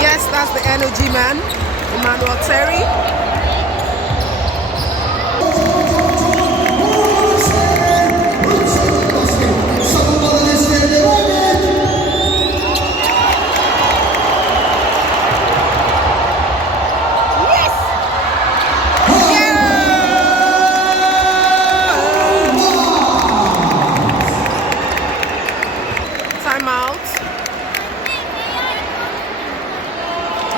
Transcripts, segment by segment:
Yes, that's the energy man, Emmanuel Terry.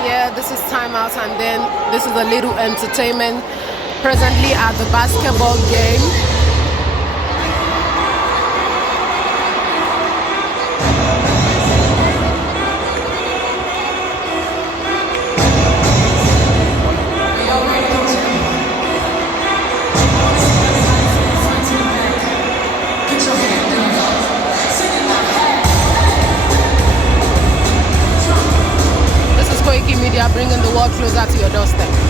Yeah, this is timeout, and then this is a little entertainment presently at the basketball game. This is Koiki Media, bringing the world closer to your doorstep.